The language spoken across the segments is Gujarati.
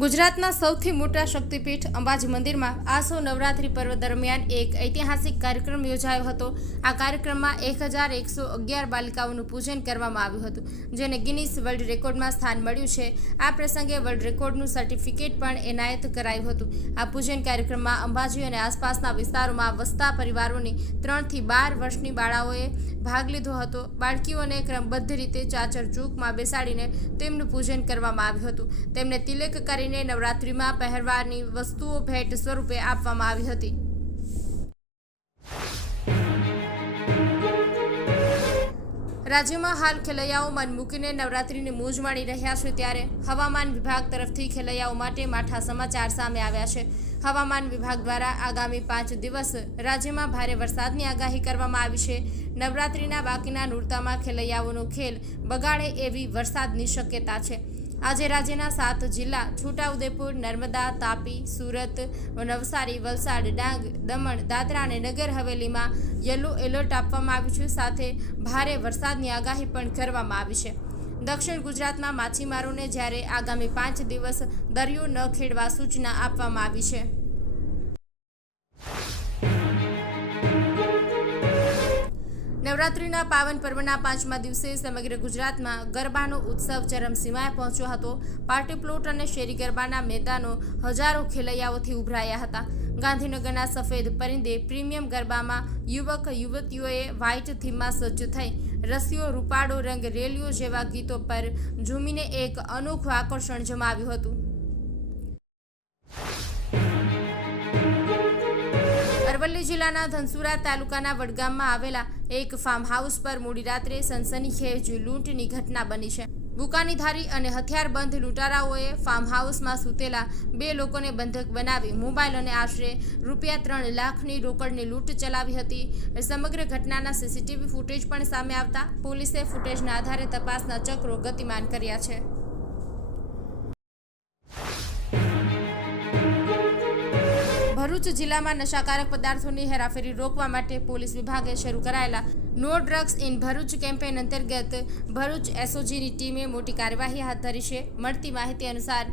ગુજરાતના સૌથી મોટા શક્તિપીઠ અંબાજી મંદિરમાં આસો નવરાત્રી પર્વ દરમિયાન એક ઐતિહાસિક કાર્યક્રમ યોજાયો હતો. આ કાર્યક્રમમાં એક હજાર એકસો અગિયાર બાલિકાઓનું પૂજન કરવામાં આવ્યું હતું, જેને ગિનિસ વર્લ્ડ રેકોર્ડમાં સ્થાન મળ્યું છે. આ પ્રસંગે વર્લ્ડ રેકોર્ડનું સર્ટિફિકેટ પણ એનાયત કરાયું હતું. આ પૂજન કાર્યક્રમમાં અંબાજી અને આસપાસના વિસ્તારોમાં વસતા પરિવારોની ત્રણથી બાર વર્ષની બાળાઓએ ભાગ લીધો હતો. બાળકીઓને ક્રમબદ્ધ રીતે ચાચર ચૂકમાં બેસાડીને તેમનું પૂજન કરવામાં આવ્યું હતું. તેમને તિલક કરીને નવરાત્રિમાં પહેરવાની વસ્તુઓ ભેટ સ્વરૂપે આપવામાં આવી હતી. રાજ્યમાં હાલ ખેલૈયાઓ મન મૂકીને નવરાત્રિની મોજ માણી રહ્યા છે ત્યારે હવામાન વિભાગ તરફથી ખેલૈયાઓ માટે માઠા સમાચાર સામે આવ્યા છે. હવામાન વિભાગ દ્વારા આગામી પાંચ દિવસ રાજ્યમાં ભારે વરસાદની આગાહી કરવામાં આવી છે. નવરાત્રિના બાકીના નૂરતામાં ખેલૈયાઓનો ખેલ બગાડે એવી વરસાદની શક્યતા છે. આજે રાજ્યના સાત જિલ્લા છોટાઉદેપુર, નર્મદા, તાપી, સુરત, નવસારી, વલસાડ, ડાંગ, દમણ, દાદરા અને નગર હવેલીમાં યલો એલર્ટ આપવામાં આવ્યું છે. સાથે ભારે વરસાદની આગાહી પણ કરવામાં આવી છે. દક્ષિણ ગુજરાતમાં માછીમારોને જ્યારે આગામી પાંચ દિવસ દરિયો ન ખેડવા સૂચના આપવામાં આવી છે. નવરાત્રિના પાવન પર્વના પાંચમા દિવસે સમગ્ર ગુજરાતમાં ગરબાનો ઉત્સવ ચરમસીમાએ પહોંચ્યો હતો. પાર્ટી પ્લોટ અને શેરી ગરબાના મેદાનો હજારો ખેલૈયાઓથી ઉભરાયા હતા. ગાંધીનગરના સફેદ પરિંદે પ્રીમિયમ ગરબામાં યુવક યુવતીઓએ વ્હાઇટ થીમમાં સજ્જ થઈ. રસીઓ રૂપાડો રંગ રેલીઓ જેવા ગીતો પર ઝૂમીને એક અનોખું આકર્ષણ જમાવ્યું હતું. અરવલ્લી જિલ્લાના ધનસુરા તાલુકાના વડગામમાં આવેલા એક ફાર્મ હાઉસ પર મોડી રાત્રે સનસનીખેજ લૂંટની ઘટના બની છે. બુકાનીધારી અને હથિયારબંધ લૂંટારાઓએ ફાર્મ હાઉસમાં સૂતેલા બે લોકોને બંધક બનાવી મોબાઈલ અને આશરે રૂપિયા ત્રણ લાખની રોકડની લૂંટ ચલાવી હતી. સમગ્ર ઘટનાના સીસીટીવી ફૂટેજ પણ સામે આવતા પોલીસે ફૂટેજના આધારે તપાસના ચક્રો ગતિમાન કર્યા છે. ભરૂચ જિલ્લામાં નશાકારક પદાર્થોની હેરાફેરી રોકવા માટે પોલીસ વિભાગે શરૂ કરાયેલા no drugs in Bharuch campaign અંતર્ગત ભરૂચ એસઓજીની ટીમે મોટી કાર્યવાહી હાથ ધરી છે. મળતી માહિતી અનુસાર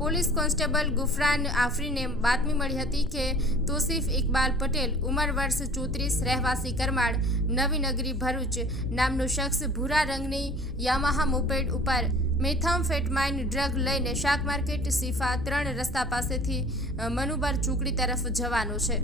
પોલીસ કોન્સ્ટેબલ ગુફરાન આફરીને બાતમી મળી હતી કે તોસીફ ઇકબાલ પટેલ, ઉંમર વર્ષ ચોત્રીસ, રહેવાસી કરમાળ નવીનગરી ભરૂચ નામનો શખ્સ ભૂરા રંગની યામાહા મોપેડ ઉપર મેથામ્ફેટમાઇન ડ્રગ લઈને શાક માર્કેટ સીફા ત્રણ રસ્તા પાસેથી મનુબર ઝૂંપડી તરફ જવાનો છે.